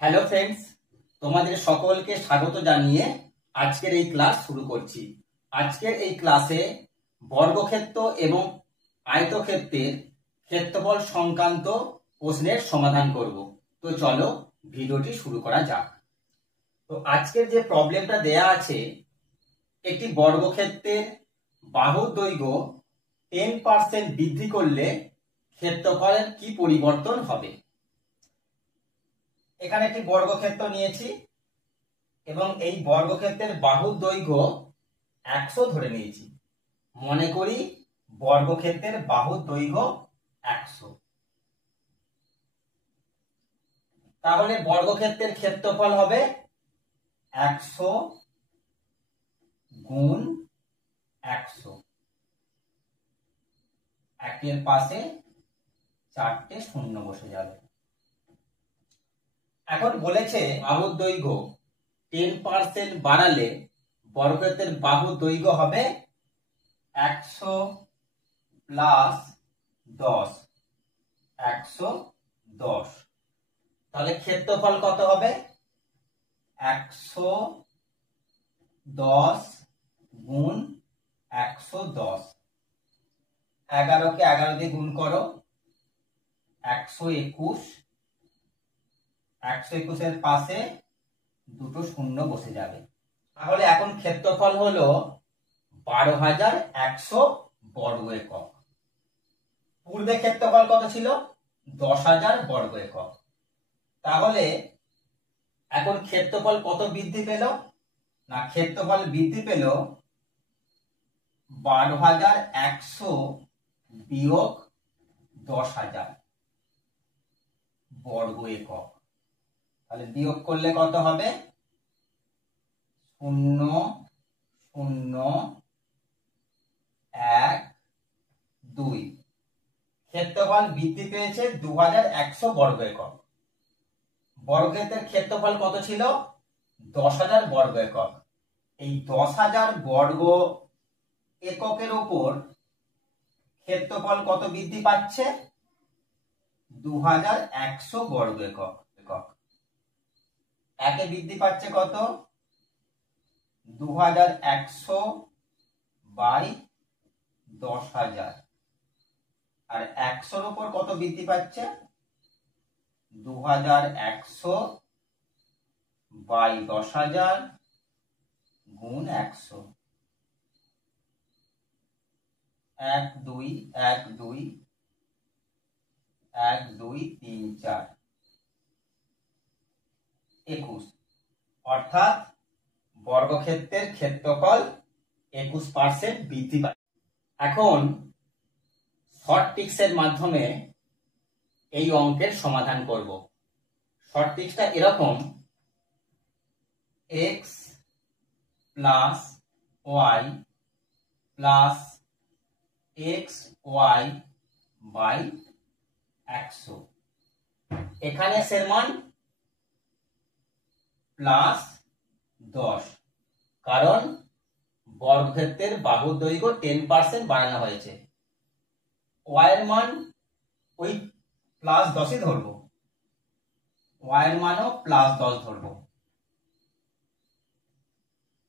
Hello friends, তোমাদের সকলকে স্বাগত জানিয়ে আজকের এই ক্লাস শুরু করছি। আজকের এই ক্লাসে বর্গক্ষেত্র এবং আয়তক্ষেত্রের ক্ষেত্রফল সংক্রান্ত প্রশ্নের সমাধান করব। তো চলো ভিডিওটি শুরু করা যাক। তো আজকের যে প্রবলেমটা দেয়া আছে, একটি বর্গক্ষেত্রের বাহুর দৈর্ঘ্য 10% বৃদ্ধি করলে ক্ষেত্রফলের কি পরিবর্তন হবে। এখানে একটি বর্গক্ষেত্র নিয়েছি এবং এই বর্গক্ষেত্রের বাহুর দৈর্ঘ্য 100 ধরে নিয়েছি। মনে করি বর্গক্ষেত্রের বাহুর দৈর্ঘ্য 100। তাহলে বর্গক্ষেত্রের ক্ষেত্রফল হবে 100 গুণ 100। একের পাশে 4টে শূন্য বসে যাবে। এখন বলেছে বাহুর দৈর্ঘ্য 10% বাড়ালে বর্গক্ষেত্রের বাহুর দৈর্ঘ্য হবে 100 প্লাস 10, 110। তাহলে ক্ষেত্রফল কত হবে? 110 গুণ 110। 11 কে 11 দিয়ে গুণ করো, 121। 121 এর পাশে দুটো শূন্য বসে যাবে। তাহলে এখন ক্ষেত্রফল হলো 12,100 বর্গ একক। পূর্বে ক্ষেত্রফল কত ছিল? 10,000 বর্গ একক। তাহলে এখন ক্ষেত্রফল কত বৃদ্ধি পেল? না, ক্ষেত্রফল বৃদ্ধি পেল 12,100 বিয়োগ 10,000 বর্গ একক। তাহলে বিয়োগ করলে কত হবে? 0, 0, 1, 2। ক্ষেত্রফল বৃদ্ধি পেয়েছে 2,100 বর্গ একক। বর্গক্ষেত্রের ক্ষেত্রফল কত ছিল? 10,000 বর্গ একক। এই 10,000 বর্গ এককের উপর ক্ষেত্রফল কত বৃদ্ধি পাচ্ছে? 2,100 বর্গ একক। একে বৃদ্ধি পাচ্ছে কত? 2,100 বাই 10,000। আর 100-র উপর কত বৃদ্ধি পাচ্ছে? 2,100 বাই 10,000 গুণ 100। 1, 2, 1, 2, 1, 2, 3, 4, 21। অর্থাৎ বর্গক্ষেত্রের ক্ষেত্রফল 21% বৃদ্ধি পায়। এখন শর্ট ট্রিক্সের মাধ্যমে এই অঙ্কের সমাধান করব। শর্ট ট্রিক্সটা এরকম: x plus y plus xy by 100। এখানে x এর মান প্লাস 10, কারণ বর্গক্ষেত্রের বাহুর দৈর্ঘ্য 10% বাড়ানো হয়েছে। y এর মান ওই প্লাস 10ই ধরবো, y এর মানও প্লাস 10 ধরবো।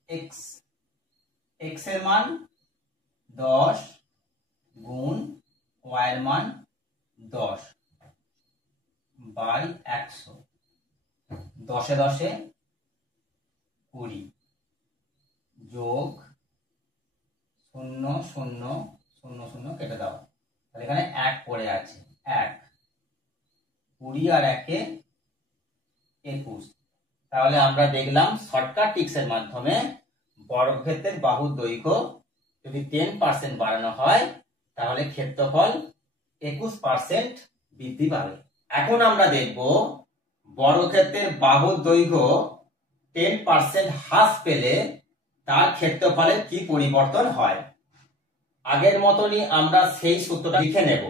x এর মান 10 গুণ y এর মান 10 বাই 100। 10 এ 10 20 যোগ 0, 0, 0, 0 কেটে দাও। তাহলে এখানে 1 পড়ে আছে। 1, 20 আর 1 এ 21। তাহলে আমরা দেখলাম শর্টকাট ট্রিক্সের মাধ্যমে বর্গক্ষেত্রের বাহুর দৈর্ঘ্য যদি 10% বাড়ানো হয় তাহলে ক্ষেত্রফল 21% বৃদ্ধি পাবে। এখন আমরা দেখব বর্গক্ষেত্রের বাহুর দৈর্ঘ্য 10% হ্রাস পেলে তার ক্ষেত্রফলের কি পরিবর্তন হয়। আগের মতনই আমরা সেই সূত্রটা লিখে নেব।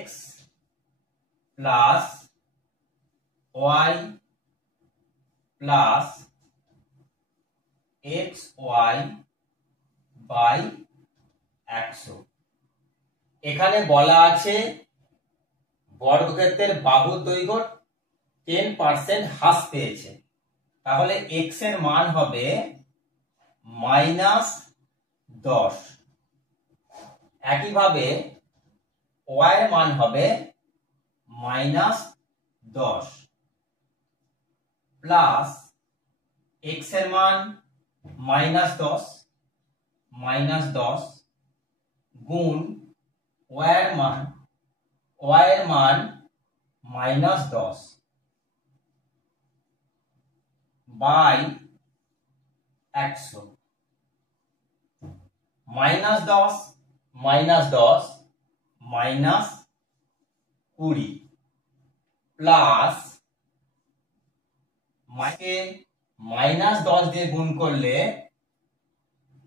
x plus y plus xy by 100। এখানে বলা আছে বর্গক্ষেত্রের বাহুর দৈর্ঘ্য 10% হ্রাস পেয়েছে, তাহলে x এর মান হবে -10। একইভাবে y এর মান হবে -10 প্লাস x এর মান -10 গুণ y এর মান -10 বাই 100। -10 -10 -20 প্লাস -10 দিয়ে গুণ করলে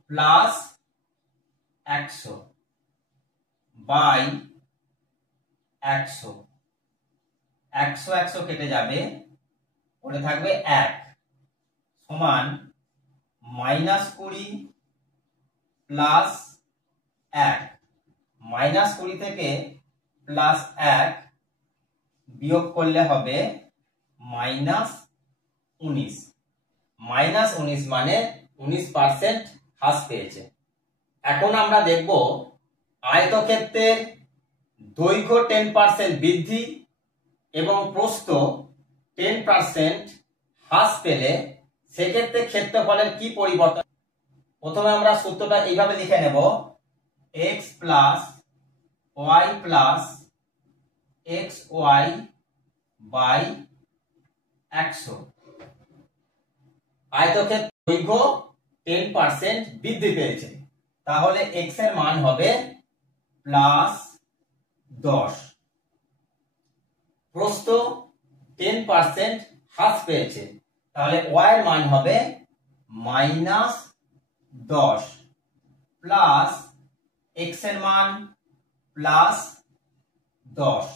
প্লাস 100 বাই 100, 100 কেটে যাবে, পড়ে থাকবে 1 সমান -20 প্লাস 1। -20 থেকে প্লাস 1 বিয়োগ করলে হবে -19। -19 মানে 19% হ্রাস পেয়েছে। এখন আমরা দেখব আয়তক্ষেত্রের দৈর্ঘ্য 10% বৃদ্ধি এবং প্রস্থ 10% হ্রাস পেলে সেক্ষেত্রে ক্ষেত্রফলের কি পরিবর্তন। প্রথমে আমরা সূত্রটা এইভাবে লিখে নেব, x plus y plus xy by 100। আয়তক্ষেত্রের দৈর্ঘ্য 10% বৃদ্ধি পেয়েছে, তাহলে x এর মান হবে +10। প্রস্থ 10% হ্রাস পেয়েছে, তাহলে y এর মান হবে -10 প্লাস x এর মান +10,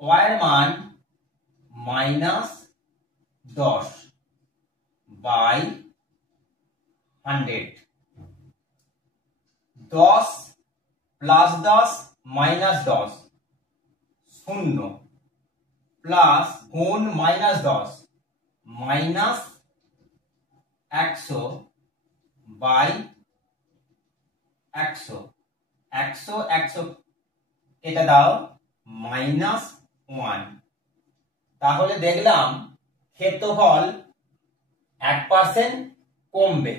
y এর মান -10 বাই 100। 10 প্লাস 10 মাইনাস 10 0 প্লাস গুণ -10 মাইনাস 100 বাই 100। 100 এটা দাও -1। তাহলে দেখলাম ক্ষেত্রফল 1% কমবে।